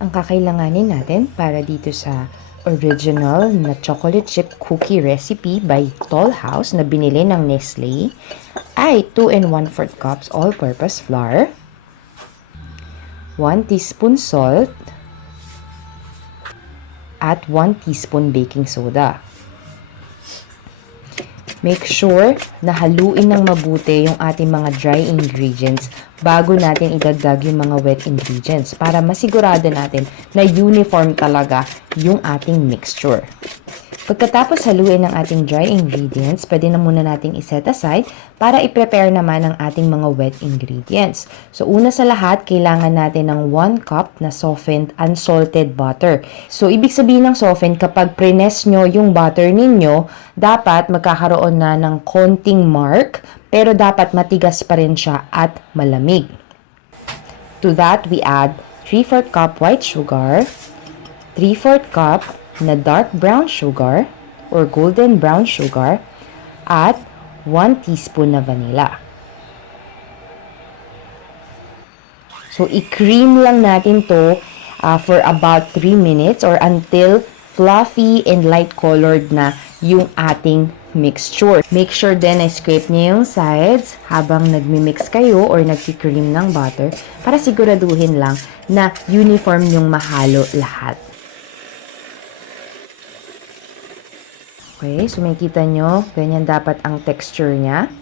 ang kakailanganin natin para dito sa original na chocolate chip cookie recipe by Toll House na binili ng Nestle ay 2 and 1/4 cups all-purpose flour, 1 teaspoon salt, at 1 teaspoon baking soda. Make sure na haluin ng mabuti yung ating mga dry ingredients bago natin idagdag yung mga wet ingredients para masigurado natin na uniform talaga yung ating mixture. Pagkatapos haluin ng ating dry ingredients, pwede na muna nating iset aside para i-prepare naman ang ating mga wet ingredients. So, una sa lahat, kailangan natin ng 1 cup na softened unsalted butter. So, ibig sabihin ng softened, kapag prines nyo yung butter ninyo, dapat magkakaroon na ng konting mark, pero dapat matigas pa rin siya at malamig. To that, we add 3/4 cup white sugar, 3/4 cup na dark brown sugar or golden brown sugar, at 1 teaspoon na vanilla. So, i-cream lang natin to for about 3 minutes or until fluffy and light colored na yung ating mixture. Make sure din na scrape niyo yung sides habang nagmi-mix kayo or nagki-cream ng butter para siguraduhin lang na uniform yung mahalo lahat. Okay, so makikita nyo, ganyan dapat ang texture niya.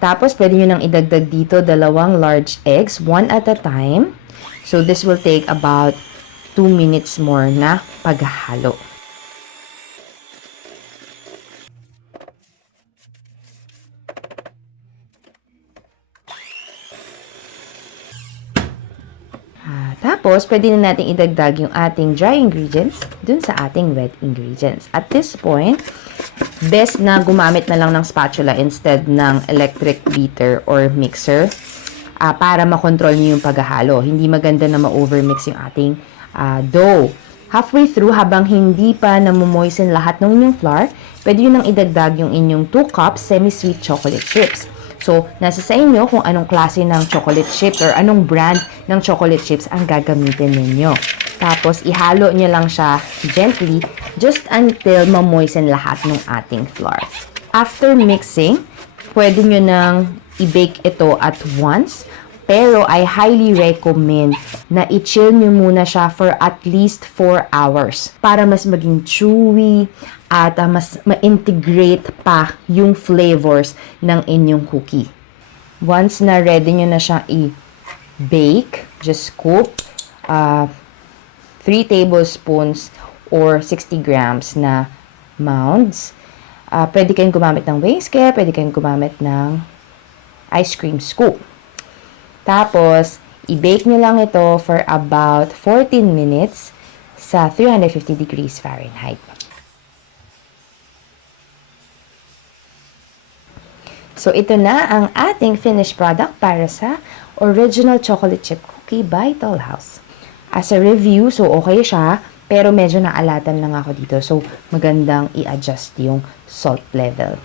Tapos, pwede nyo nang idagdag dito 2 large eggs, 1 at a time. So, this will take about 2 minutes more na paghahalo. Tapos, pwede na natin idagdag yung ating dry ingredients dun sa ating wet ingredients. At this point, best na gumamit na lang ng spatula instead ng electric beater or mixer para makontrol nyo yung paghahalo. Hindi maganda na ma-overmix yung ating dough. Halfway through, habang hindi pa namomoisten lahat ng inyong flour, pwede nyo nang idagdag yung inyong 2 cups semi-sweet chocolate chips. So, nasa sa inyo kung anong klase ng chocolate chips or anong brand ng chocolate chips ang gagamitin ninyo. Tapos, ihalo nyo lang siya gently just until ma-moisten lahat ng ating flour. After mixing, pwede nyo nang i-bake ito at once. Pero, I highly recommend na i-chill nyo muna siya for at least 4 hours para mas maging chewy at mas ma-integrate pa yung flavors ng inyong cookie. Once na ready nyo na siyang i-bake, just scoop 3 tablespoons or 60 grams na mounds. Pwede kayong gumamit ng weighing scale, pwede kayong gumamit ng ice cream scoop. Tapos, i-bake nyo lang ito for about 14 minutes sa 350 degrees Fahrenheit. So, ito na ang ating finished product para sa original chocolate chip cookie by Toll House. As a review, so okay siya, pero medyo naalatan lang ako dito. So, magandang i-adjust yung salt level.